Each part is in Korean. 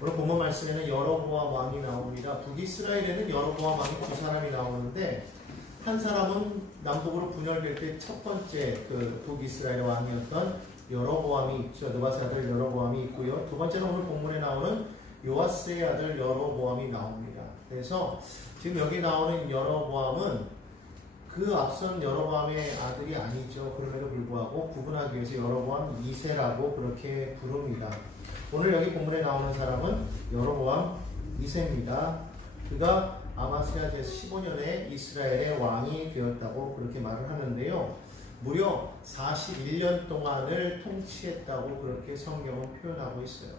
오늘 본문 말씀에는 여로보암 왕이 나옵니다. 북이스라엘에는 여로보암 왕이 두 사람이 나오는데 한 사람은 남북으로 분열될 때 첫 번째 그 북이스라엘 왕이었던 여로보암이 있죠. 느바스의 아들 여로보암이 있고요. 두 번째는 오늘 본문에 나오는 요아스의 아들 여로보암이 나옵니다. 그래서 지금 여기 나오는 여로보암은 그 앞선 여로보암의 아들이 아니죠. 그럼에도 불구하고 구분하기 위해서 여로보암 2세라고 그렇게 부릅니다. 오늘 여기 본문에 나오는 사람은 여로보암 2세입니다. 그가 아마스야 제15년에 이스라엘의 왕이 되었다고 그렇게 말을 하는데요. 무려 41년 동안을 통치했다고 그렇게 성경은 표현하고 있어요.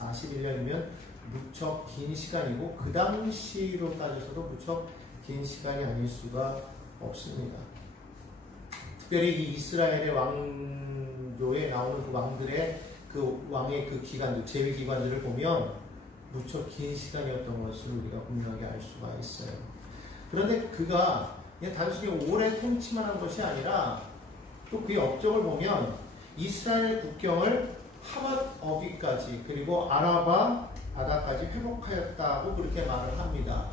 41년이면 무척 긴 시간이고 그 당시로 따져서도 무척 긴 시간이 아닐 수가 없습니다. 특별히 이 이스라엘의 왕조에 나오는 그 왕들의 그 왕의 그 기간들, 재위 기간들을 보면 무척 긴 시간이었던 것을 우리가 분명하게 알 수가 있어요. 그런데 그가 그냥 단순히 오래 통치만 한 것이 아니라 또 그의 업적을 보면 이스라엘 국경을 하맛 어귀까지 그리고 아라바 바다까지 회복하였다고 그렇게 말을 합니다.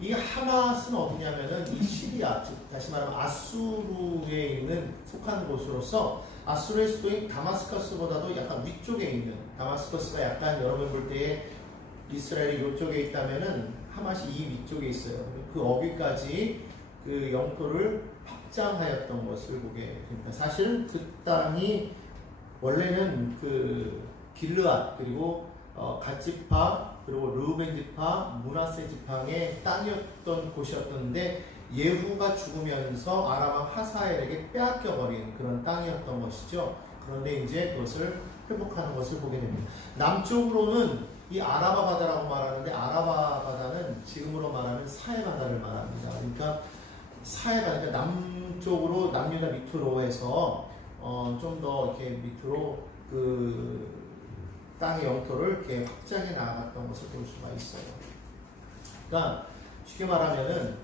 이 하맛은 어디냐면은 이 시리아, 즉 다시 말하면 아수르에 있는 속한 곳으로서 아수르의 수도인 다마스커스보다도 약간 위쪽에 있는, 다마스커스가 약간 여러분 볼 때에 이스라엘이 이쪽에 있다면은 하맛이 이 위쪽에 있어요. 그 어귀까지 그 영토를 확장하였던 것을 보게 됩니다. 사실은 그 땅이 원래는 그 길르앗 그리고 갓 지파 그리고 르우벤 지파, 므낫세 지파의 땅이었던 곳이었던데 예후가 죽으면서 아람 왕 하사엘에게 빼앗겨버린 그런 땅이었던 것이죠. 그런데 이제 그것을 회복하는 것을 보게 됩니다. 남쪽으로는 이 아라바 바다라고 말하는데 아라바 바다는 지금으로 말하는 사해 바다를 말합니다. 그러니까 사해 바다, 그러니까 남쪽으로 남유다 밑으로 해서 좀 더 이렇게 밑으로 그 땅의 영토를 이렇게 확장해 나갔던 것을 볼 수가 있어요. 그러니까 쉽게 말하면은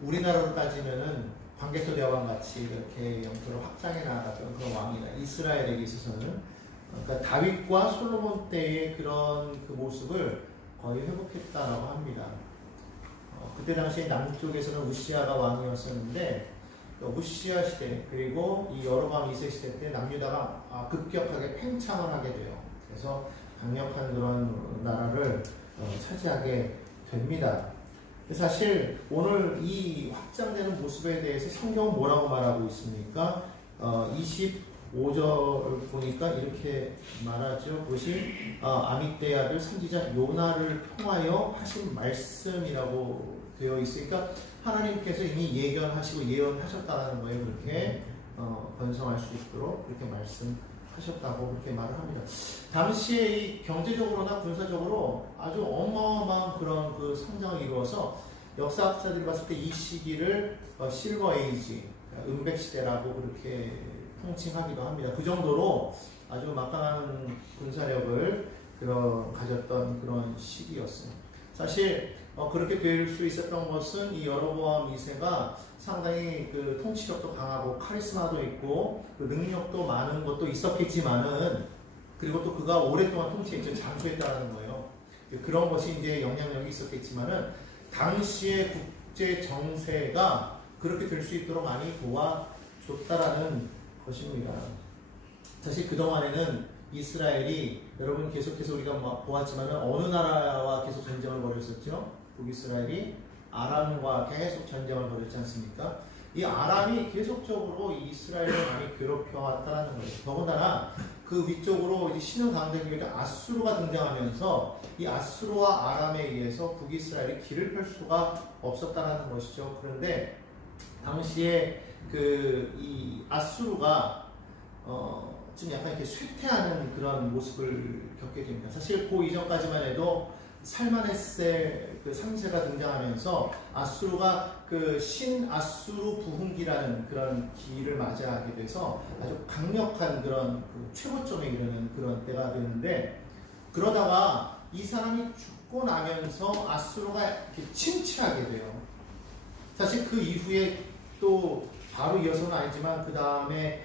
우리나라로 따지면은 광개토 대왕 같이 이렇게 영토를 확장해 나갔던 그런 왕이다. 이스라엘에게 있어서는 그러니까 다윗과 솔로몬 때의 그런 그 모습을 거의 회복했다라고 합니다. 그때 당시에 남쪽에서는 우시아가 왕이었었는데 우시아 시대 그리고 이 여로보암 2세 시대 때 남유다가 급격하게 팽창을 하게 돼요. 그래서 강력한 그런 나라를 차지하게 됩니다. 사실 오늘 이 확장되는 모습에 대해서 성경은 뭐라고 말하고 있습니까? 25절 보니까 이렇게 말하죠. 그것이 아미떼의 아들 선지자 요나를 통하여 하신 말씀이라고 되어 있으니까 하나님께서 이미 예견하시고 예언하셨다는 거예요. 그렇게 번성할 수 있도록 그렇게 말씀하셨다고 그렇게 말을 합니다. 당시에 이 경제적으로나 군사적으로 아주 어마어마한 그런 그 성장을 이루어서 역사학자들이 봤을 때 이 시기를 실버 에이지, 은백 시대라고 그렇게 통칭하기도 합니다. 그 정도로 아주 막강한 군사력을 가졌던 그런 시기였어요. 사실 그렇게 될 수 있었던 것은 이 여로보암 2세가 상당히 그 통치력도 강하고 카리스마도 있고 그 능력도 많은 것도 있었겠지만은 그리고 또 그가 오랫동안 통치했죠. 장수했다는 거예요. 그런 것이 이제 영향력이 있었겠지만은 당시의 국제 정세가 그렇게 될 수 있도록 많이 도와줬다라는 것입니다. 사실 그동안에는 이스라엘이 여러분 계속해서 우리가 보았지만은 어느 나라와 계속 전쟁을 벌였었죠? 북이스라엘이 아람과 계속 전쟁을 벌였지 않습니까? 이 아람이 계속적으로 이스라엘을 많이 괴롭혀왔다는 거예요. 더군다나 그 위쪽으로 이제 신흥 강대국의 아수르가 등장하면서 이 아수르와 아람에 의해서 북이스라엘이 길을 펼 수가 없었다는 것이죠. 그런데 당시에 이 아수르가 좀 약간 이렇게 쇠퇴하는 그런 모습을 겪게 됩니다. 사실 그 이전까지만 해도 살마네세 그 3세가 등장하면서 아수르가 그 신아수르 부흥기라는 그런 기를 맞이하게 돼서 아주 강력한 그런 그 최고점에 이르는 그런 때가 되는데 그러다가 이 사람이 죽고 나면서 아수르가 이렇게 침체하게 돼요. 사실 그 이후에 또 바로 이어서는 아니지만 그 다음에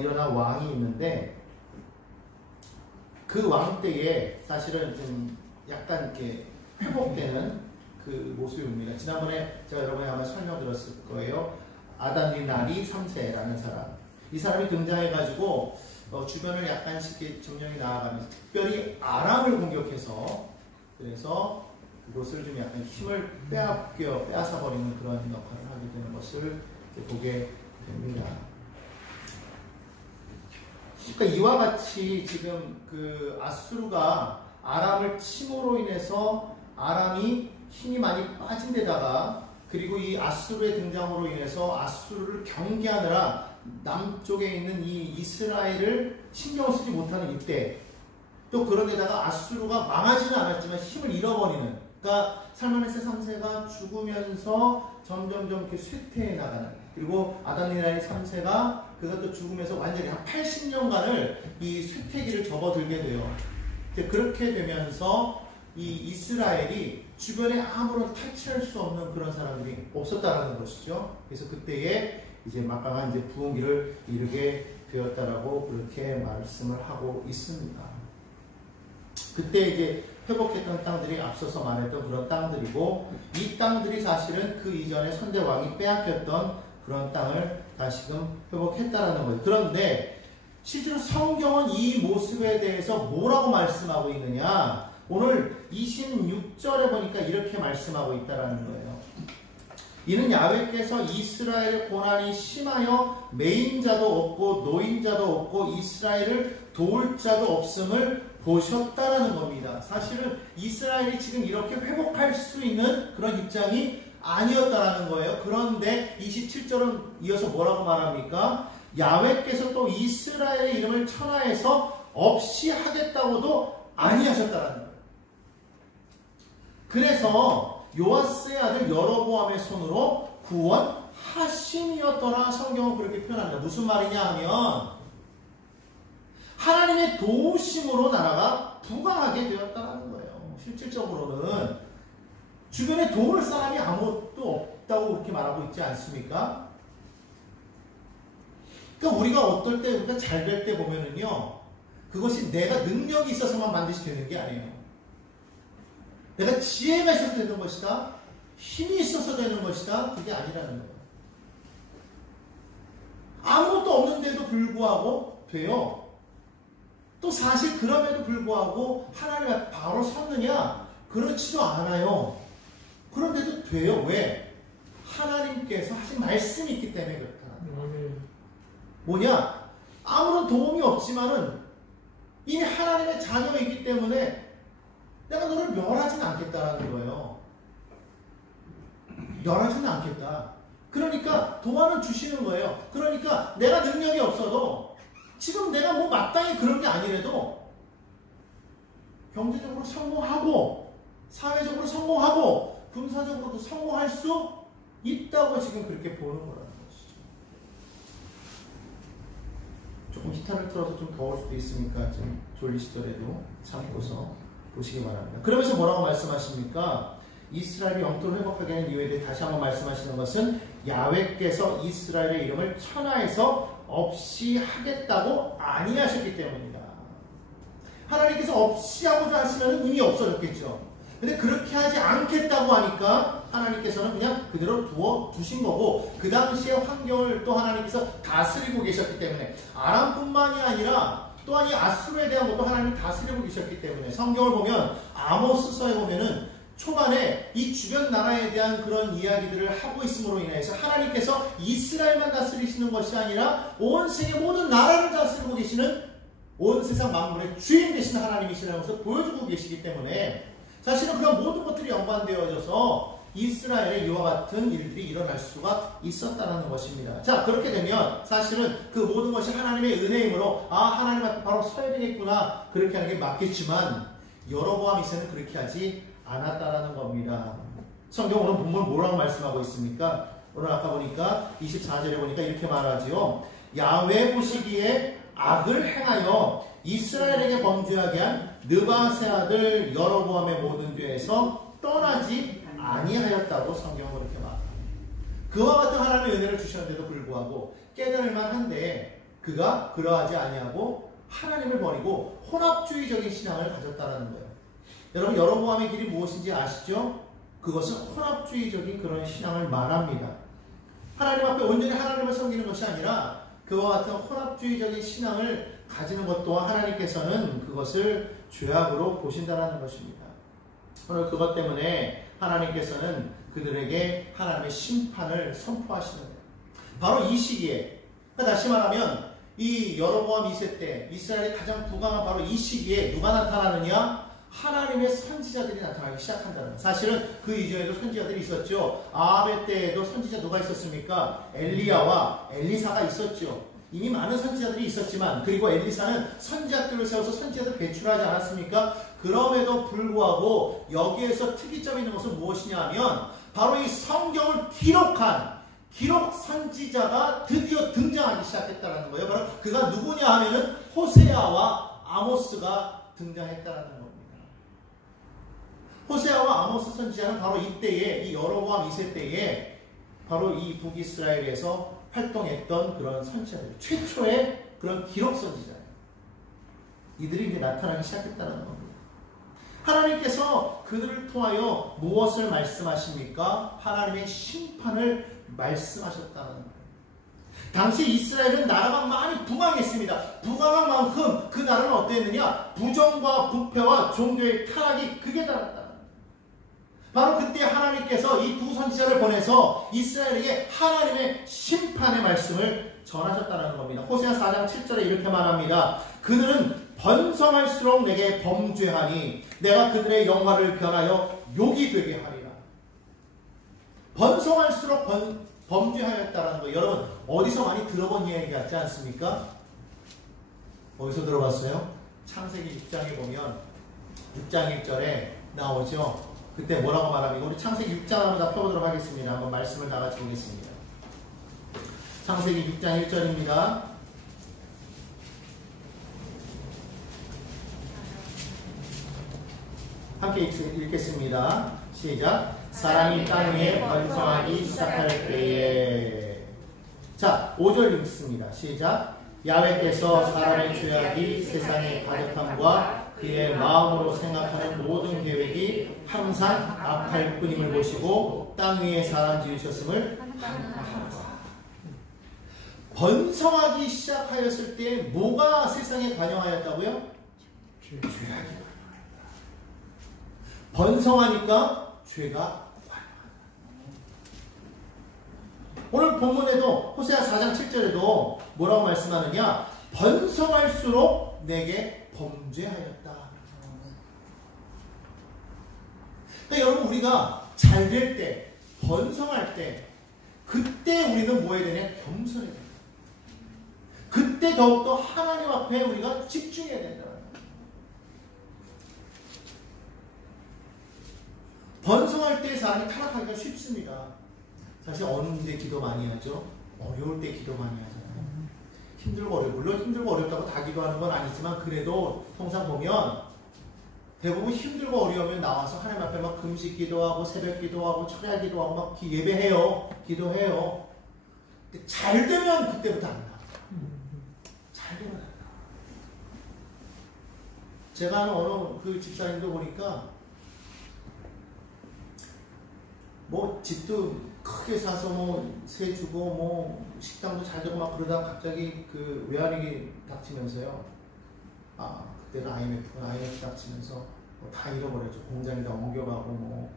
일어난 왕이 있는데 그 왕 때에 사실은 좀 약간 이렇게 회복되는 그 모습입니다. 지난번에 제가 여러분이 아마 설명드렸을 거예요. 아단니나리 3세라는 사람. 이 사람이 등장해가지고 주변을 약간씩 이렇게 점령이 나아가면서 특별히 아람을 공격해서 그래서 그것을 좀 약간 힘을 빼앗아버리는 그런 역할을 하게 되는 것을 보게 됩니다. 그러니까 이와 같이 지금 그 아수르가 아람을 침으로 인해서 아람이 힘이 많이 빠진 데다가 그리고 이 아수르의 등장으로 인해서 아수르를 경계하느라 남쪽에 있는 이 이스라엘을 신경 쓰지 못하는 이때 또 그런 데다가 아수르가 망하지는 않았지만 힘을 잃어버리는 그러니까 살마네세 3세가 죽으면서 점점점 이렇게 쇠퇴해 나가는 그리고 아단니나리 3세가 그가 또 죽으면서 완전히 한 80년간을 이 쇠퇴기를 접어들게 돼요. 그렇게 되면서 이 이스라엘이 주변에 아무런 탈취할 수 없는 그런 사람들이 없었다라는 것이죠. 그래서 그때에 이제 막강한 이제 부흥기를 이루게 되었다라고 그렇게 말씀을 하고 있습니다. 그때 이제 회복했던 땅들이 앞서서 말했던 그런 땅들이고 이 땅들이 사실은 그 이전에 선대 왕이 빼앗겼던 그런 땅을 다시금 회복했다라는 거예요. 그런데 실제로 성경은 이 모습에 대해서 뭐라고 말씀하고 있느냐? 오늘 26절에 보니까 이렇게 말씀하고 있다라는 거예요. 이는 야훼께서 이스라엘의 고난이 심하여 매인자도 없고 노인자도 없고 이스라엘을 도울 자도 없음을 보셨다라는 겁니다. 사실은 이스라엘이 지금 이렇게 회복할 수 있는 그런 입장이 아니었다라는 거예요. 그런데 27절은 이어서 뭐라고 말합니까? 야훼께서 또 이스라엘의 이름을 천하에서 없이 하겠다고도 아니하셨다라는 거예요. 그래서 요아스의 아들 여로보암의 손으로 구원하심이었더라 성경은 그렇게 표현합니다. 무슨 말이냐 하면 하나님의 도우심으로 나라가 부강하게 되었다는 거예요. 실질적으로는 주변에 도울 사람이 아무것도 없다고 그렇게 말하고 있지 않습니까? 그러니까 우리가 어떨 때 우리가 잘 될 때 보면은요 그것이 내가 능력이 있어서만 반드시 되는 게 아니에요. 내가 지혜가 있어서 되는 것이다. 힘이 있어서 되는 것이다. 그게 아니라는 거예요. 아무것도 없는데도 불구하고 돼요. 또 사실 그럼에도 불구하고 하나님 앞에 바로 섰느냐? 그렇지도 않아요. 그런데도 돼요. 왜? 하나님께서 하신 말씀이 있기 때문에 그렇다. 뭐냐? 아무런 도움이 없지만은 이미 하나님의 자녀이기 때문에 내가 너를 멸하지는 않겠다라는 거예요. 멸하지는 않겠다. 그러니까 도와는 주시는 거예요. 그러니까 내가 능력이 없어도 지금 내가 뭐 마땅히 그런 게 아니래도 경제적으로 성공하고 사회적으로 성공하고 군사적으로도 성공할 수 있다고 지금 그렇게 보는 거라는 것이죠. 조금 히터를 틀어서 좀 더울 수도 있으니까 좀 졸리시더라도 참고서 보시기 바랍니다. 그러면서 뭐라고 말씀하십니까? 이스라엘이 영토를 회복하게 하는 이유에 대해 다시 한번 말씀하시는 것은 야훼께서 이스라엘의 이름을 천하에서 없이 하겠다고 아니하셨기 때문이다. 하나님께서 없이 하고자 하시면 이미 없어졌겠죠. 근데 그렇게 하지 않겠다고 하니까 하나님께서는 그냥 그대로 두신 거고 그 당시의 환경을 또 하나님께서 다스리고 계셨기 때문에 아람뿐만이 아니라 또한 이 아수르에 대한 것도 하나님이 다스리고 계셨기 때문에 성경을 보면 아모스서에 보면은 초반에 이 주변 나라에 대한 그런 이야기들을 하고 있음으로 인해서 하나님께서 이스라엘만 다스리시는 것이 아니라 온 세계 모든 나라를 다스리고 계시는 온 세상 만물의 주인 되신 하나님이시라는 것을 보여주고 계시기 때문에 사실은 그런 모든 것들이 연관되어져서 이스라엘의 이와 같은 일들이 일어날 수가 있었다는 것입니다. 자, 그렇게 되면 사실은 그 모든 것이 하나님의 은혜이므로 하나님 앞에 바로 서야 되겠구나 그렇게 하는 게 맞겠지만 여로보암 2세는 그렇게 하지 않았다라는 겁니다. 성경 오늘 본문 뭐라고 말씀하고 있습니까? 오늘 아까 보니까 24절에 보니까 이렇게 말하지요. 야훼 보시기에 악을 행하여 이스라엘에게 범죄하게 한 느바세 아들 여로보암의 모든 죄에서 떠나지 아니하였다고 성경은 그렇게 말합니다. 그와 같은 하나님의 은혜를 주셨는데도 불구하고 깨달을 만한데 그가 그러하지 아니하고 하나님을 버리고 혼합주의적인 신앙을 가졌다는 거예요. 여러분, 여로보암의 길이 무엇인지 아시죠? 그것은 혼합주의적인 그런 신앙을 말합니다. 하나님 앞에 온전히 하나님을 섬기는 것이 아니라 그와 같은 혼합주의적인 신앙을 가지는 것 또한 하나님께서는 그것을 죄악으로 보신다는 것입니다. 오늘 그것 때문에 하나님께서는 그들에게 하나님의 심판을 선포하시는 거예요. 바로 이 시기에, 다시 말하면 이 여로보암 2세 때 이스라엘이 가장 부강한 바로 이 시기에 누가 나타나느냐? 하나님의 선지자들이 나타나기 시작한다는 거예요. 사실은 그 이전에도 선지자들이 있었죠. 아합의 때에도 선지자 누가 있었습니까? 엘리야와 엘리사가 있었죠. 이미 많은 선지자들이 있었지만, 그리고 엘리사는 선지자들을 세워서 선지자들을 배출하지 않았습니까? 그럼에도 불구하고 여기에서 특이점 있는 것은 무엇이냐 하면 바로 이 성경을 기록한 기록 선지자가 드디어 등장하기 시작했다는 거예요. 바로 그가 누구냐 하면은 호세아와 아모스가 등장했다는 겁니다. 호세아와 아모스 선지자는 바로 이때에, 이 여로보암 2세 때에 바로 이 북이스라엘에서 활동했던 그런 선지자들, 최초의 그런 기록 선지자예요. 이들이 이제 나타나기 시작했다는 겁니다. 하나님께서 그들을 통하여 무엇을 말씀하십니까? 하나님의 심판을 말씀하셨다는 거예요. 당시 이스라엘은 나라가 많이 부강했습니다. 부강한 만큼 그 나라는 어땠느냐? 부정과 부패와 종교의 타락이 극에 달았다. 바로 그때 하나님께서 이 두 선지자를 보내서 이스라엘에게 하나님의 심판의 말씀을 전하셨다는 겁니다. 호세아 4장 7절에 이렇게 말합니다. 그들은 번성할수록 내게 범죄하니 내가 그들의 영화를 변하여 욕이 되게 하리라. 번성할수록 범죄하였다는 거, 여러분 어디서 많이 들어본 이야기 같지 않습니까? 어디서 들어봤어요? 창세기 6장에 보면 6장 1절에 나오죠. 그때 뭐라고 말합니까? 우리 창세기 6장 한번 다 펴보도록 하겠습니다. 한번 말씀을 다 같이 보겠습니다. 창세기 6장 1절입니다. 함께 읽겠습니다. 시작. 사람이 땅 위에 번성하기 시작할 때에. 자, 5절 읽습니다. 시작. 야훼께서 사람의 죄악이 세상에 가득함과 그의 마음으로 생각하는 모든 계획이 항상 악할 뿐임을 보시고 땅 위에 사람 지으셨음을 한탄하라. 번성하기 시작하였을 때 뭐가 세상에 관영하였다고요? 죄악이 번성하니까 죄가 오늘 본문에도 호세아 4장 7절에도 뭐라고 말씀하느냐? 번성할수록 내게 범죄하였다. 그러니까 여러분, 우리가 잘 될 때, 번성할 때, 그때 우리는 뭐 해야 되냐? 겸손해야 된다. 그때 더욱더 하나님 앞에 우리가 집중해야 된다. 번성할 때 사람이 타락하기가 쉽습니다. 사실 어느 문제 기도 많이 하죠? 어려울 때 기도 많이 하잖아요. 힘들고 어렵고, 물론 힘들고 어렵다고 다 기도하는 건 아니지만 그래도 통상 보면 대부분 힘들고 어려우면 나와서 하나님 앞에 막 금식 기도하고 새벽 기도하고 철야 기도하고 막 예배해요. 기도해요. 근데 잘 되면 그때부터 안 나. 잘 되면 안 나. 제가 아는 어느 그 집사님도 보니까 뭐 집도 크게 사서 뭐 세 주고 뭐 식당도 잘 되고 막 그러다가 갑자기 그 외환위기 닥치면서요. 그때는 IMF 닥치면서 뭐 다 잃어버렸죠. 공장이 다 옮겨가고 뭐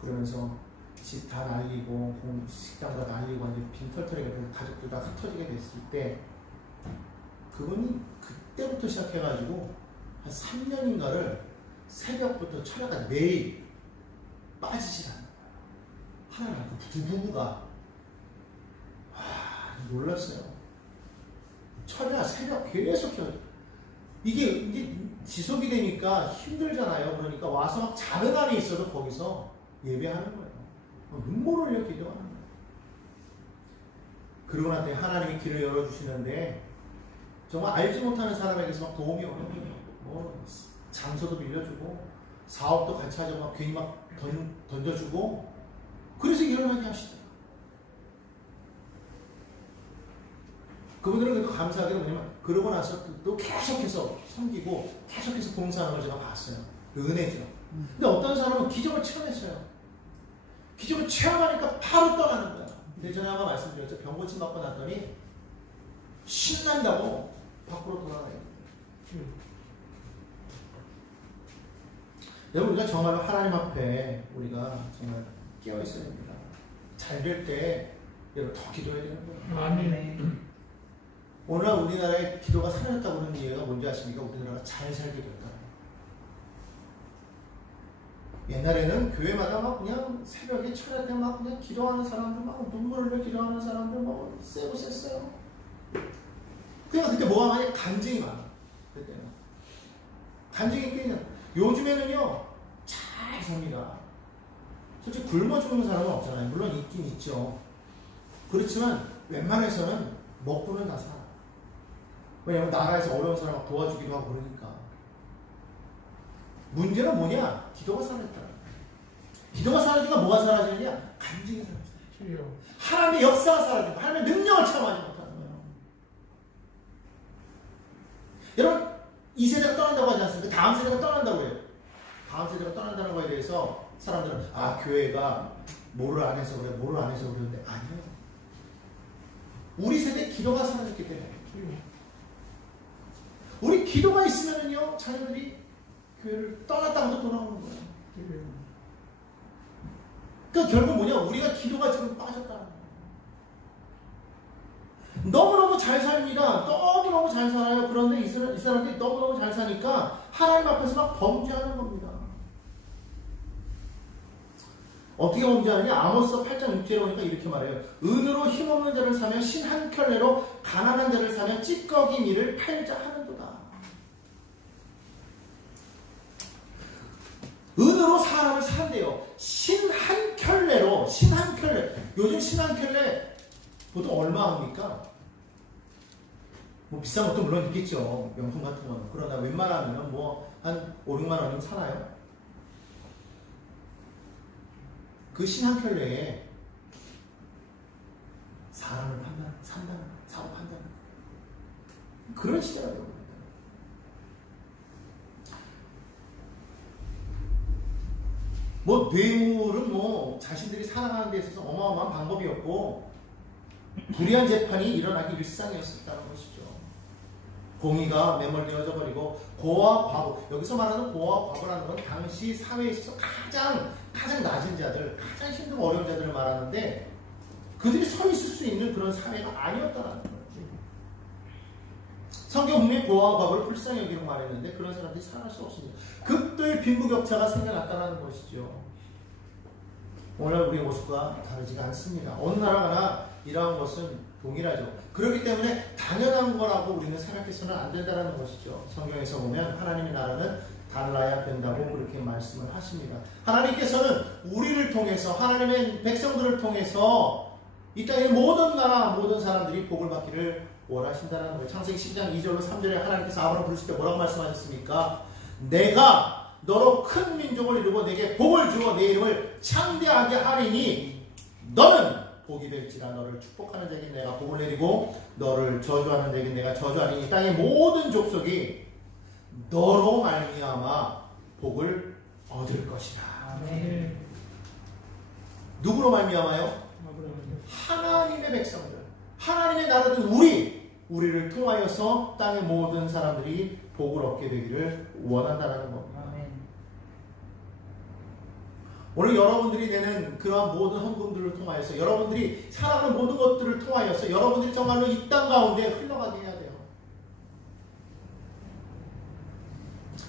그러면서 집 다 날리고 식당 다 날리고 완전 빈털터리가 돼서 가족들 다 흩어지게 됐을 때 그분이 그때부터 시작해가지고 한 3년인가를 새벽부터 철야가 매일 빠지질 않아요. 하나님 그 부부가 놀랐어요. 철야 새벽 계속 이게 지속이 되니까 힘들잖아요. 그러니까 와서 막 자는 안에 있어도 거기서 예배하는 거예요. 눈물 흘려 기도하는 거예요. 그러고 나서 하나님이 길을 열어주시는데 정말 알지 못하는 사람에게서 막 도움이 오는 거예요. 뭐 장소도 빌려주고 사업도 같이 하자고 막 괜히 막 던져주고 그래서 일어나게 하시더라고요. 그분들은 그래도 감사하게 뭐냐면 그러고 나서 또 계속해서 섬기고 계속해서 봉사하는 걸 제가 봤어요. 은혜죠. 근데 어떤 사람은 기적을 체험했어요. 기적을 체험하니까 바로 떠나는 거야. 예전에 한번 말씀드렸죠. 병 고침 받고 났더니 신난다고 밖으로 돌아가요. 여러분, 우리가 정말로 하나님 앞에 우리가 정말 깨어 있어야 됩니다. 잘 될 때 여러분 더 기도해야 되는 거예요. 아멘. 오늘날 우리나라의 기도가 사라졌다고 그러는 이유가 뭔지 아십니까? 우리나라가 잘 살게 됐다. 옛날에는 교회마다 막 그냥 새벽에 철야 때 막 그냥 기도하는 사람들, 막 눈물을 흘려 기도하는 사람들 막 세고 셌어요. 그냥 그때 뭐가 많이 간증이 많아. 그때는 간증이 꽤 있는. 요즘에는요 잘 삽니다. 솔직히 굶어 죽는 사람은 없잖아요. 물론 있긴 있죠. 그렇지만 웬만해서는 먹고는 다 살아. 왜냐면 나라에서 어려운 사람을 도와주기도 하고 그러니까. 문제는 뭐냐? 기도가 사라졌다. 기도가 사라지니까 뭐가 사라지느냐? 간증이 사라졌다. 하나님의 역사가 사라지고 하나님의 능력을 체험하지 못하는 거예요. 여러분, 이 세대가 떠난다고 하지 않습니까? 다음 세대가 떠난다고 해요. 다음 세대가 떠난다는 거에 대해서 사람들은 교회가 뭐를 안 해서 그래, 뭐를 안 해서 그러는데 아니에요. 우리 세대 기도가 사라졌기 때문에. 우리 기도가 있으면은요, 자녀들이 교회를 떠났다가도 돌아오는 거예요. 그러니까 결국 뭐냐? 우리가 기도가 지금 빠졌다는 거예요. 너무너무 잘 삽니다. 너무너무 잘 살아요. 그런데 이 사람들이 너무너무 잘 사니까 하나님 앞에서 막 범죄하는 겁니다. 어떻게 범죄하느냐? 아모스 8장 6절에 보니까 이렇게 말해요. 은으로 힘없는 자를 사며 신 한 켤레로 가난한 자를 사며 찌꺼기 밀을 팔자 하는도다. 은으로 사람을 산대요. 신 한 켤레로, 신 한 켤레. 요즘 신 한 켤레 보통 얼마 합니까? 뭐 비싼 것도 물론 있겠죠. 명품 같은 거는. 그러나 웬만하면 뭐 한 5, 6만 원이면 사나요? 그 신 한 켤레에 사람을 산다는, 사업한다는 그런 시대라고 합니다. 뭐 뇌물은 뭐 자신들이 살아가는 데 있어서 어마어마한 방법이었고 불의한 재판이 일어나기 일상이었었다는 것이죠. 공의가 매몰되어져 버리고 고와 과부, 여기서 말하는 고와 과부라는 건 당시 사회에 있어서 가장 낮은 자들, 가장 힘들고 어려운 자들을 말하는데 그들이 서 있을 수 있는 그런 사회가 아니었다는 거지. 성경 분명히 고와 과부를 불쌍히 여기로 말했는데 그런 사람들이 살아갈 수 없습니다. 극도의 빈부격차가 생겨났다는 것이죠. 오늘 우리의 모습과 다르지가 않습니다. 어느 나라나 이러한 것은 동일하죠. 그렇기 때문에 당연한 거라고 우리는 생각해서는 안 된다는 것이죠. 성경에서 보면 하나님의 나라는 달라야 된다고 그렇게 말씀을 하십니다. 하나님께서는 우리를 통해서, 하나님의 백성들을 통해서 이 땅의 모든 나라, 모든 사람들이 복을 받기를 원하신다는 거예요. 창세기 10장 2절로 3절에 하나님께서 아브라함을 부르실 때 뭐라고 말씀하셨습니까? 내가 너로 큰 민족을 이루고 내게 복을 주어 내 이름을 창대하게 하리니 너는 복이 될지라. 너를 축복하는 자에게 내가 복을 내리고 너를 저주하는 자에게 내가 저주하리니 땅의 모든 족속이 너로 말미암아 복을 얻을 것이다. 아멘. 누구로 말미암아요? 하나님의 백성들, 하나님의 나라든 우리를 통하여서 땅의 모든 사람들이 복을 얻게 되기를 원한다는 겁니다. 오늘 여러분들이 내는 그러한 모든 헌금들을 통하여서, 여러분들이 살아가는 모든 것들을 통하여서 여러분들이 정말로 이 땅 가운데 흘러가게 해야 돼요.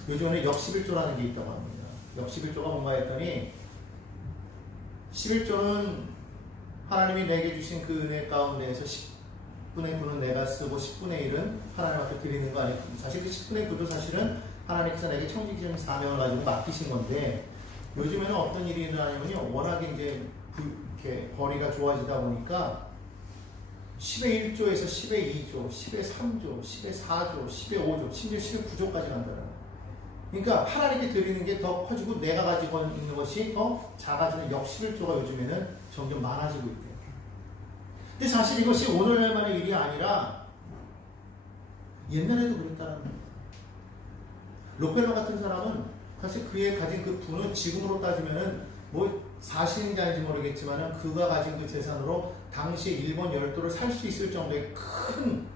요즘에 역11조라는 게 있다고 합니다. 역11조가 뭔가 했더니 11조는 하나님이 내게 주신 그 은혜 가운데에서 10분의 9는 내가 쓰고 10분의 1은 하나님 앞에 드리는 거 아니고, 사실 그 10분의 9도 사실은 하나님께서 내게 청지기적인 사명을 가지고 맡기신 건데, 요즘에는 어떤 일이 일어나냐면요, 워낙에 이제 이렇게 벌이가 좋아지다 보니까 10의 1조에서 10의 2조, 10의 3조, 10의 4조, 10의 5조, 심지어 10의 9조까지 간다는. 그러니까 하나님께 드리는 게 더 커지고 내가 가지고 있는 것이 더 작아지는 역11조가 요즘에는 점점 많아지고 있대요. 근데 사실 이것이 오늘만의 일이 아니라 옛날에도 그랬다는 거예요. 록펠러 같은 사람은 사실 그의 가진 그 부는 지금으로 따지면은 뭐 사실인지 아닌지 모르겠지만은 그가 가진 그 재산으로 당시에 일본 열도를 살 수 있을 정도의 큰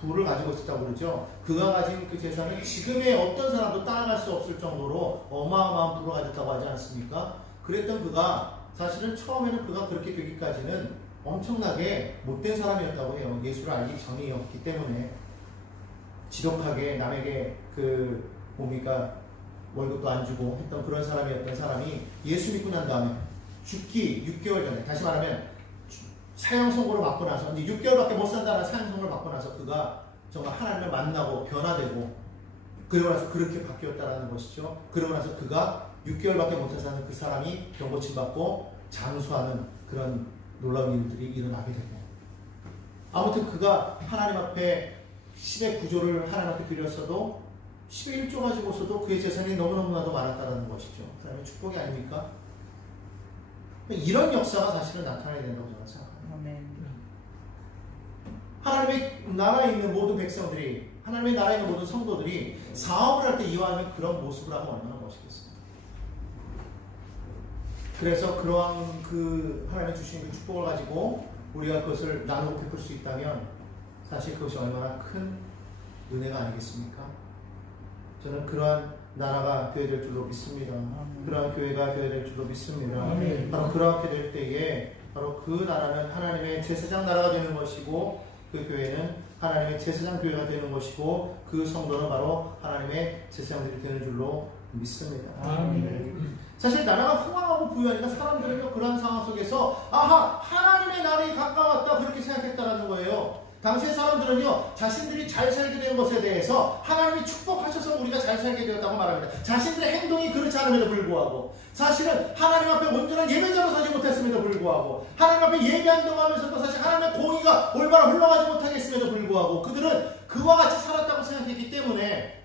부를 가지고 있었다고 그러죠. 그가 가진 그 재산은 지금의 어떤 사람도 따라갈 수 없을 정도로 어마어마한 부를 가졌다고 하지 않습니까? 그랬던 그가 사실은 처음에는 그가 그렇게 되기까지는 엄청나게 못된 사람이었다고 해요. 예수를 알기 전이었기 때문에 지독하게 남에게 그 뭡니까 월급도 안 주고 했던 그런 사람이었던 사람이 예수 믿고 난 다음에 죽기 6개월 전에, 다시 말하면 사형 선고를 받고 나서 이제 6개월밖에 못 산다는 사형 선고를 받고 나서 그가 정말 하나님을 만나고 변화되고 그러고 나서 그렇게 바뀌었다라는 것이죠. 그러고 나서 그가 6개월밖에 못 사는 그 사람이 병고침 받고 장수하는 그런 놀라운 일들이 일어나게 되고, 아무튼 그가 하나님 앞에 10의 구조를 하나님 앞에 드렸어도 10의 1조 가지고서도 그의 재산이 너무너무나도 많았다는 것이죠. 그 다음에 축복이 아닙니까? 이런 역사가 사실은 나타나야 된다고 저는 생각합니다. 하나님의 나라에 있는 모든 백성들이, 하나님의 나라에 있는 모든 성도들이 사업을 할 때 이와 하면 그런 모습을 하면 얼마나 멋있겠습니까? 그래서 그러한 그 하나님의 주신 그 축복을 가지고 우리가 그것을 나누고 베풀 수 있다면 사실 그것이 얼마나 큰 은혜가 아니겠습니까? 저는 그러한 나라가 되어야 될 줄로 믿습니다. 그러한 교회가 되어야 될 줄로 믿습니다. 바로 그렇게 될 때에 바로 그 나라는 하나님의 제사장 나라가 되는 것이고, 그 교회는 하나님의 제사장 교회가 되는 것이고, 그 성도는 바로 하나님의 제사장들이 되는 줄로 믿습니다. 사실 나라가 흥왕하고 부유하니까 사람들은요 그러한 상황 속에서 아하 하나님의 나라에 가까웠다 그렇게 생각했다라는 거예요. 당시의 사람들은요 자신들이 잘 살게 된 것에 대해서 하나님이 축복하셔서 우리가 잘 살게 되었다고 말합니다. 자신들의 행동이 그렇지 않음에도 불구하고, 사실은 하나님 앞에 온전한 예배자로 서지 못했음에도 불구하고, 하나님 앞에 예배한다고 하면서도 사실 하나님의 공의가 올바로 흘러가지 못하게 했음에도 불구하고 그들은 그와 같이 살았다고 생각했기 때문에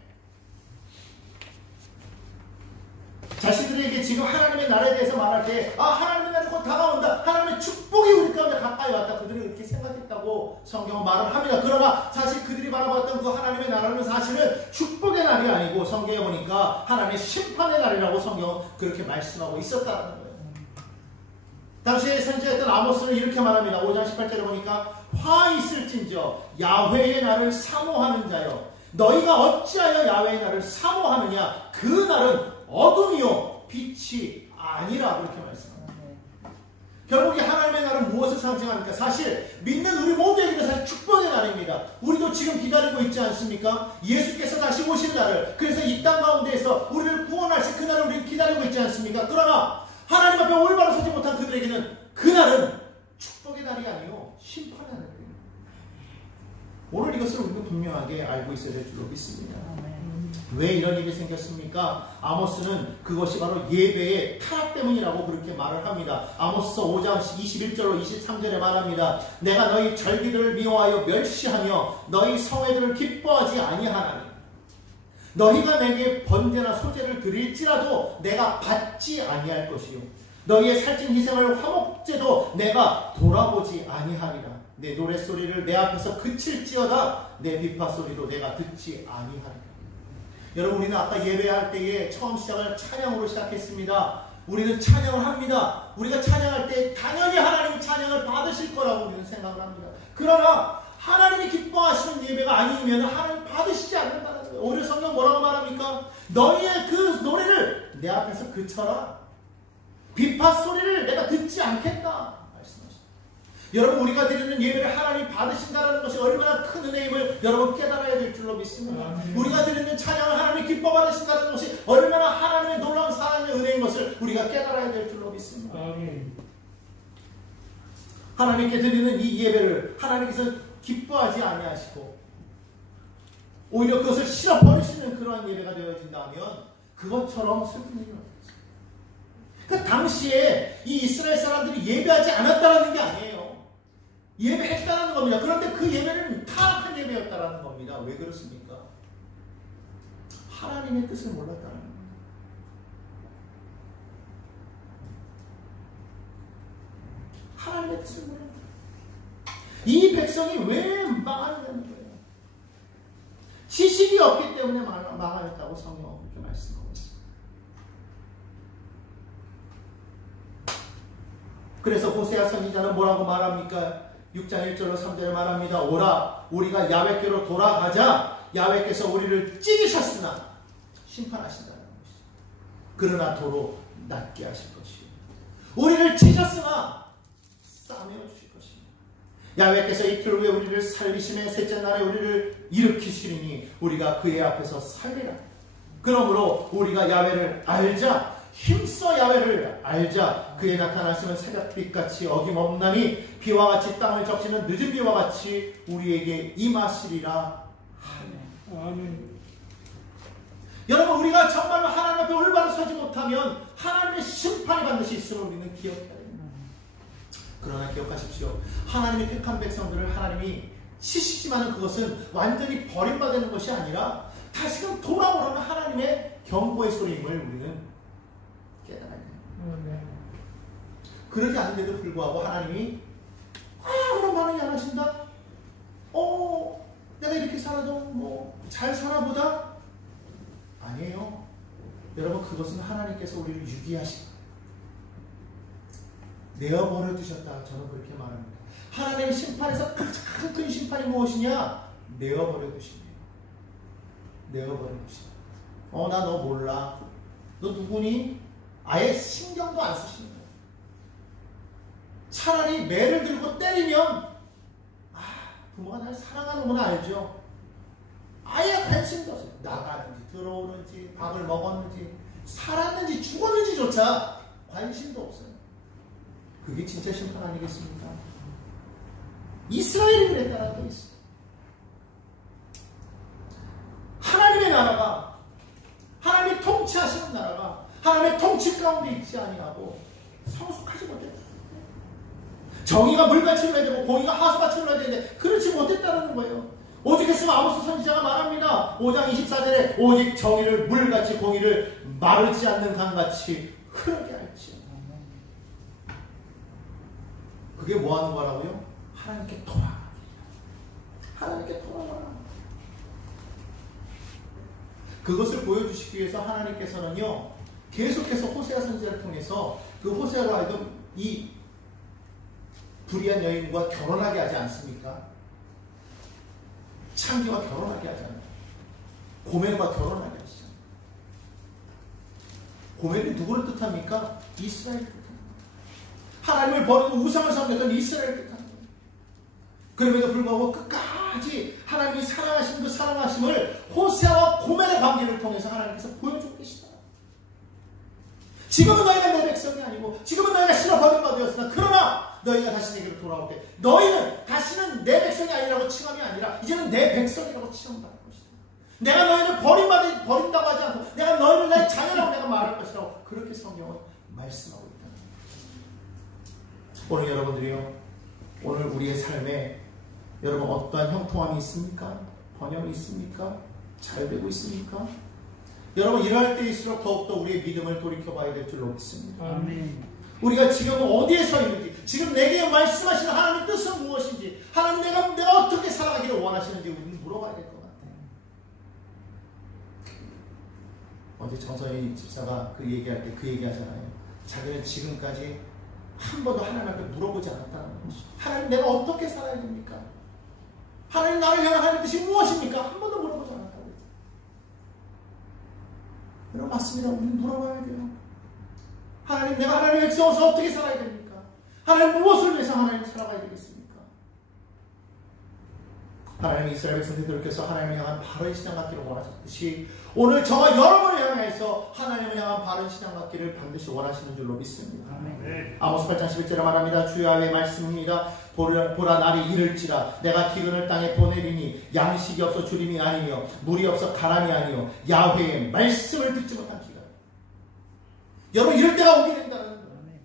자신들에게 지금 하나님의 나라에 대해서 말할 때 하나님의 나라가 곧 다가온다, 하나님의 축복이 우리 가운데 가까이 왔다, 그들은 그렇게 생각했다고 성경은 말을 합니다. 그러나 사실 그들이 바라봤던 그 하나님의 나라는 사실은 축복의 날이 아니고 성경에 보니까 하나님의 심판의 날이라고 성경은 그렇게 말씀하고 있었다는 거예요. 당시에 선지자였던 아모스는 이렇게 말합니다. 5장 18절에 보니까 화 있을진저 야훼의 날을 사모하는 자여, 너희가 어찌하여 야훼의 날을 사모하느냐, 그 날은 어둠이요 빛이 아니라, 그렇게 말씀합니다. 결국 이 하나님의 날은 무엇을 상징합니까? 사실 믿는 우리 모두에게는 사실 축복의 날입니다. 우리도 지금 기다리고 있지 않습니까? 예수께서 다시 오실 날을, 그래서 이 땅 가운데에서 우리를 구원하실 그 날을 우리는 기다리고 있지 않습니까? 그러나 하나님 앞에 올바로 서지 못한 그들에게는 그 날은 축복의 날이 아니요 심판의 날입니다. 오늘 이것을 우리는 분명하게 알고 있어야 될 줄로 믿습니다. 왜 이런 일이 생겼습니까? 아모스는 그것이 바로 예배의 타락 때문이라고 그렇게 말을 합니다. 아모스서 5장 21절로 23절에 말합니다. 내가 너희 절기들을 미워하여 멸시하며 너희 성회들을 기뻐하지 아니하나니 너희가 내게 번제나 소제를 드릴지라도 내가 받지 아니할 것이요 너희의 살찐 희생을 화목제도 내가 돌아보지 아니하리라. 내 노랫소리를 내 앞에서 그칠지어다 내 비파소리도 내가 듣지 아니하리라. 여러분, 우리는 아까 예배할 때에 처음 시작을 찬양으로 시작했습니다. 우리는 찬양을 합니다. 우리가 찬양할 때 당연히 하나님이 찬양을 받으실 거라고 우리는 생각을 합니다. 그러나 하나님이 기뻐하시는 예배가 아니면 하나님 받으시지 않는다는 거예요. 오늘 성경 뭐라고 말합니까? 너희의 그 노래를 내 앞에서 그쳐라. 비파소리를 내가 듣지 않겠다. 여러분, 우리가 드리는 예배를 하나님 받으신다는 것이 얼마나 큰 은혜임을 여러분 깨달아야 될 줄로 믿습니다. 우리가 드리는 찬양을 하나님 기뻐 받으신다는 것이 얼마나 하나님의 놀라운 사랑의 은혜인 것을 우리가 깨달아야 될 줄로 믿습니다. 하나님께 드리는 이 예배를 하나님께서 기뻐하지 아니하시고 오히려 그것을 실어버리시는 그러한 예배가 되어진다면 그것처럼 슬픈 일은 없습니다. 그 당시에 이 이스라엘 사람들이 예배하지 않았다는 게 아니에요. 예배했다는 겁니다. 그런데 그 예배는 타락한 예배였다는 겁니다. 왜 그렇습니까? 하나님의 뜻을 몰랐다는 겁니다. 하나님의 뜻을 몰랐다. 이 백성이 왜 망하냐는 거예요. 질이 없기 때문에 망하였다고 성경은 그렇게 말씀하고 있습니다. 그래서 호세아 선지자는 뭐라고 말합니까? 6장 1절로 3절에 말합니다. 오라 우리가 야훼께로 돌아가자. 야훼께서 우리를 찢으셨으나 심판하신다는 것이죠. 그러나 도로 낫게 하실 것이요 우리를 찢었으나 싸매어 주실 것입니다. 야훼께서 이틀 후에 우리를 살리심에 셋째 날에 우리를 일으키시리니 우리가 그의 앞에서 살리라. 그러므로 우리가 야훼를 알자. 힘써 야훼를 알자. 그의 나타나시면 새벽빛같이 어김없나니 비와 같이 땅을 적시는 늦은 비와 같이 우리에게 임하시리라 하네. 아멘. 여러분 우리가 정말로 하나님 앞에 올바로 서지 못하면 하나님의 심판이 반드시 있음을 우리는 기억해야 됩니다. 그러나 기억하십시오. 하나님이 택한 백성들을 하나님이 치시지만 그것은 완전히 버림받는 것이 아니라 다시금 돌아오라는 하나님의 경고의 소리임을 우리는 깨달아야 됩니다. 그러지 않는데도 불구하고 하나님이 그럼 반응이 안 하신다? 내가 이렇게 살아도 뭐 잘 살아보다? 아니에요. 여러분 그것은 하나님께서 우리를 유기하시고 내어버려 두셨다. 저는 그렇게 말합니다. 하나님의 심판에서 가장 큰 심판이 무엇이냐? 내어버려 두십니다. 내어버려 두십니다. 나 너 몰라. 너 누구니? 아예 신경도 안 쓰시는 거예요. 차라리 매를 들고 때리면 부모가 날 사랑하는구나 알죠. 아예 관심도 없어요. 나가는지 들어오는지 밥을 먹었는지 살았는지 죽었는지조차 관심도 없어요. 그게 진짜 심판 아니겠습니까? 이스라엘이 그랬다라고 되어 있어요. 하나님의 나라가 하나님이 통치하시는 나라가 하나님의 통치 가운데 있지 아니하고 성숙하지 못했다. 정의가 물같이 흘러야 되고 공의가 하수같이 흘러야 되는데 그렇지 못했다는 거예요. 오직 했으면 아모스 선지자가 말합니다. 5장 24절에 오직 정의를 물같이 공의를 마르지 않는 강같이 흐르게 할지. 그게 뭐 하는 거라고요? 하나님께 돌아가라. 하나님께 돌아가라. 그것을 보여주시기 위해서 하나님께서는요 계속해서 호세아 선지자를 통해서 그 호세아로 하여금 이 불의한 여인과 결혼하게 하지 않습니까? 창기와 결혼하게 하잖아요. 고멜과 결혼하게 하시잖아요. 고멜이 누구를 뜻합니까? 이스라엘을 뜻합니다. 하나님을 버리고 우상을 섬겼던 이스라엘을 뜻합니다. 그럼에도 불구하고 끝까지 하나님이 사랑하신 그 사랑하심을 호세아와 고멜의 관계를 통해서 하나님께서 보여주고 계시다. 지금은 너희가 내 백성이 아니고 지금은 너희가 실어 버림받았으나 그러나 너희가 다시 내게로 돌아올 때 너희는 다시는 내 백성이 아니라고 칭함이 아니라 이제는 내 백성이라고 칭함받을 것이다. 내가 너희를 버린다고 하지 않고 내가 너희를 나의 자녀라고 내가 말할 것이라고 그렇게 성경은 말씀하고 있다. 오늘 여러분들이요 오늘 우리의 삶에 여러분 어떠한 형통함이 있습니까? 번영이 있습니까? 잘 되고 있습니까? 여러분 이러할 때일수록 더욱더 우리의 믿음을 돌이켜봐야 될 줄로 믿습니다. 아멘. 우리가 지금 어디에 서 있는지 지금 내게 말씀하시는 하나님의 뜻은 무엇인지 하나님 내가 어떻게 살아가기를 원하시는지 우리는 물어봐야 될 것 같아요. 어제 정선희 집사가 그 얘기할 때 그 얘기하잖아요. 자기는 지금까지 한 번도 하나님한테 물어보지 않았다는 것이 하나님 내가 어떻게 살아야 됩니까? 하나님 나를 향한 하나님의 뜻이 무엇입니까? 한 번도 물어보지 않았다고 했죠. 여러분 맞습니다. 우리는 물어봐야 돼요. 하나님 내가 하나님의 백성으로서 어떻게 살아야 됩니까? 하나님 무엇을 위해서 하나님 살아가야 되겠습니까? 하나님 이스라엘 백성들께서 하나님을 향한 바른 신앙 갖기를 원하셨듯이 오늘 저와 여러분을 향해서 하나님을 향한 바른 신앙 갖기를 반드시 원하시는 줄로 믿습니다. 아멘. 아모스 8장 11절에 말합니다. 주의 말씀입니다. 보라 날이 이를지라 내가 기근을 땅에 보내리니 양식이 없어 주림이 아니며 물이 없어 가람이 아니요 야훼의 말씀을 듣지 못한 기간. 여러분 이럴 때가 오게 된다는 거예요.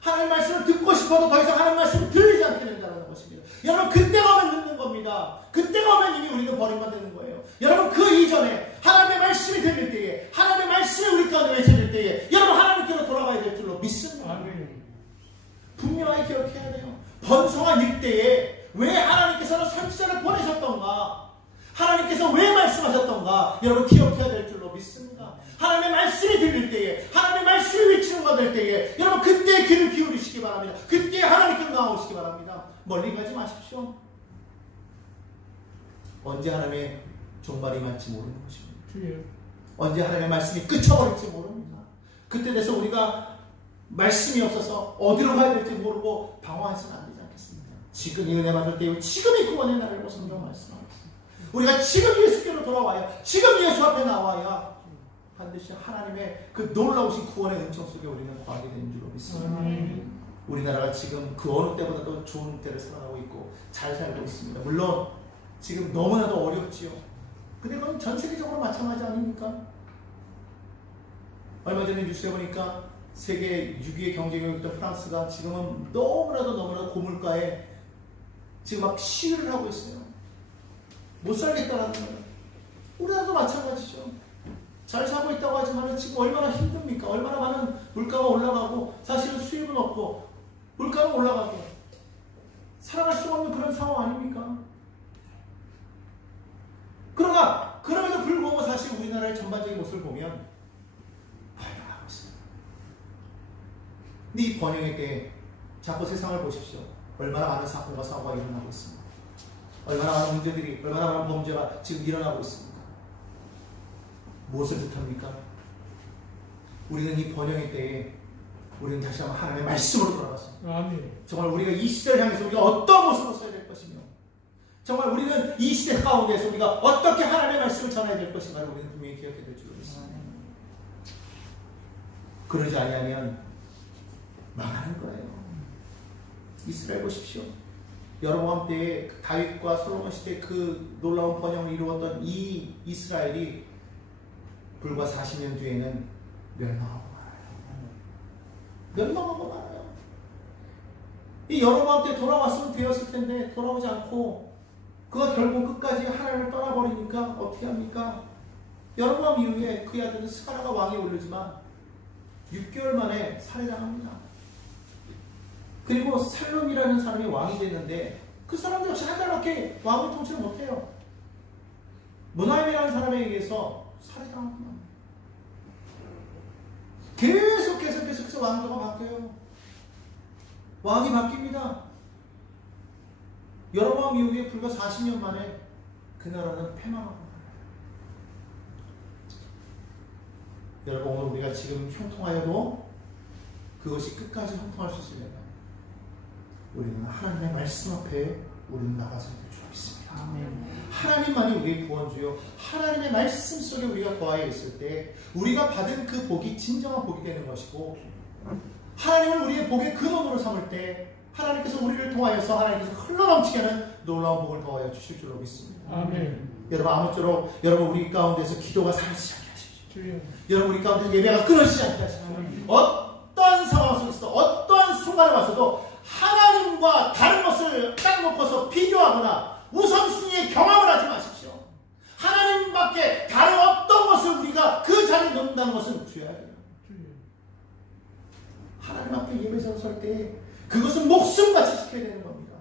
하나님 말씀을 듣고 싶어도 더 이상 하나님 말씀을 들리지 않게 된다는 것입니다. 여러분 그때가 오면 늦는 겁니다. 그때가 오면 이미 우리는 버림받는 거예요. 여러분 그 이전에 하나님의 말씀이 들릴 때에 하나님의 말씀이 우리 가운데 외쳐질 때에 여러분 하나님께로 돌아가야 될 줄로 믿습니다. 아멘. 분명하게 기억해야 돼요. 번성한 일대에 왜 하나님께서는 선지자를 보내셨던가? 하나님께서 왜 말씀하셨던가 여러분 기억해야 될 줄로 믿습니다. 하나님의 말씀이 들릴 때에, 하나님의 말씀이 외치는 것 될 때에 여러분 그때 귀를 기울이시기 바랍니다. 그때 하나님께서 나오시기 바랍니다. 멀리 가지 마십시오. 언제 하나님의 종말이 맞지 모르는 것입니다. 언제 하나님의 말씀이 끝쳐버릴지 모릅니다. 그때 돼서 우리가 말씀이 없어서 어디로 가야 될지 모르고 방황해서는 안 되지 않겠습니까? 지금 이 은혜 받을 때요, 지금이 구원의 날이라고 성경 말씀하고 있습니다. 우리가 지금 예수께로 돌아와야, 지금 예수 앞에 나와야 반드시 하나님의 그 놀라우신 구원의 은총 속에 우리는 거하게 되는 줄로 믿습니다. 우리나라가 지금 그 어느 때보다도 좋은 때를 살아가고 있고 잘 살고 있습니다. 물론 지금 너무나도 어렵지요. 근데 그건 전 세계적으로 마찬가지 아닙니까? 얼마 전에 뉴스에 보니까 세계 6위의 경제력이었던 프랑스가 지금은 너무나도 고물가에 지금 막 시위를 하고 있어요. 못 살겠다라는 거예요. 우리나라도 마찬가지죠. 잘 살고 있다고 하지만 지금 얼마나 힘듭니까? 얼마나 많은 물가가 올라가고 사실은 수입은 없고 물가는 올라가고 살아갈 수 없는 그런 상황 아닙니까? 그러나 그럼에도 불구하고 사실 우리나라의 전반적인 모습을 보면 발전하고 있습니다. 근데 이 번영의 때에 자꾸 세상을 보십시오. 얼마나 많은 사건과 사고가 일어나고 있습니다. 얼마나 많은 문제들이, 얼마나 많은 범죄가 지금 일어나고 있습니다. 무엇을 뜻합니까? 우리는 이 번영의 때에 우리는 다시 한번 하나님의 말씀으로 돌아갔습니다. 정말 우리가 이 시대를 향해서 우리가 어떤 모습으로 서야 될 것이며 정말 우리는 이 시대 가운데서 우리가 어떻게 하나님의 말씀을 전해야 될 것인가를 우리는 분명히 기억해야 될 줄로 믿습니다. 그러지 아니하면 망하는 거예요. 이스라엘 보십시오. 여로보암 때에 다윗과 솔로몬 시대 그 놀라운 번영을 이루었던 이 이스라엘이 불과 40년 뒤에는 멸망하고 말아요. 멸망하고 말아요. 이 여로보암 때 돌아왔으면 되었을 텐데 돌아오지 않고 그가 결국 끝까지 하나님을 떠나버리니까 어떻게 합니까? 여로보암 이후에 그의 아들 스가랴가 왕에 오르지만 6개월 만에 살해당합니다. 그리고 살룸이라는 사람이 왕이 됐는데 그 사람도 역시 한 달밖에 왕을 통치를 못해요. 문하임이라는 사람에 의해서 살해당합니다. 계속해서 왕조가 바뀌어요. 왕이 바뀝니다. 여로보암 이후에 불과 40년 만에 그 나라는 패망하고 여러분 오늘 우리가 지금 형통하여도 그것이 끝까지 형통할 수 있으려면 우리는 하나님의 말씀 앞에 우리는 나가서야 될 줄 믿습니다. 하나님만이 우리의 구원주요 하나님의 말씀 속에 우리가 거하여 있을 때 우리가 받은 그 복이 진정한 복이 되는 것이고 하나님을 우리의 복의 근원으로 삼을 때 하나님께서 우리를 통하여서 하나님께서 흘러넘치게 하는 놀라운 복을 더하여 주실 줄로 믿습니다. 아멘. 여러분 아무쪼록 여러분 우리 가운데서 기도가 사라지지 않게 하십시오. 여러분 우리 가운데서 예배가 끊어지지 않게 하십시오. 어떠한 상황 속에서도 어떠한 순간에 와서도 하나님과 다른 것을 딱 놓고서 비교하거나 우선순위의 경험을 하지 마십시오. 하나님밖에 다른 어떤 것을 우리가 그 자리에 놓는다는 것은 주의해야 돼요. 하나님 앞에 예배자로 설 때 그것은 목숨같이 지켜야 되는 겁니다.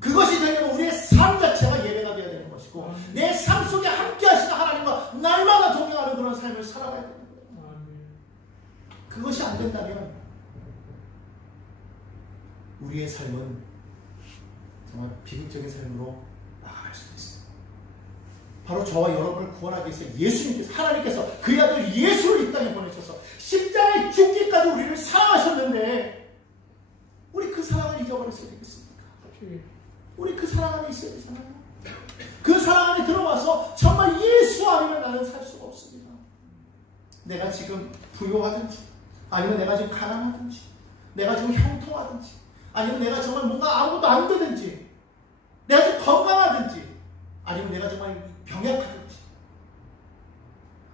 그것이 되려면 우리의 삶 자체가 예배가 되어야 되는 것이고 내 삶 속에 함께 하시는 하나님과 날마다 동행하는 그런 삶을 살아가야 되는 거예요. 그것이 안 된다면 우리의 삶은 정말 비극적인 삶으로 나아갈 수도 있습니다. 바로 저와 여러분을 구원하기 위해서 예수님께서 하나님께서 그의 아들 예수를 이 땅에 보내셔서 십자가에 죽기까지 우리를 사랑하셨는데 우리 그 사랑을 잊어버렸어야 되겠습니까? 우리 그 사랑 안에 있어야 되잖아요. 그 사랑 안에 들어와서 정말 예수 아니면 나는 살 수가 없습니다. 내가 지금 부유하든지 아니면 내가 지금 가난하든지 내가 지금 형통하든지 아니면 내가 정말 뭔가 아무것도 안 되든지 내가 좀 건강하든지 아니면 내가 정말 병약하든지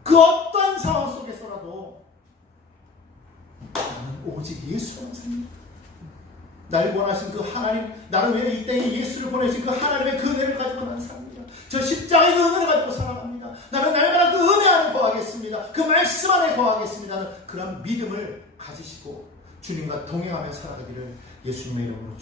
그 어떤 상황 속에서라도 나는 오직 예수라는 삽니다. 날 원하신 그 하나님, 나를 위해 이 땅에 예수를 보내신 그 하나님의 그 은혜를 가지고 나는 삽니다. 저 십자가의 그 은혜를 가지고 살아갑니다. 나는 날마다 그 은혜 안에 거하겠습니다. 그 말씀 안에 거하겠습니다. 그런 믿음을 가지시고 주님과 동행하며 살아가기를 예수님의 이름으로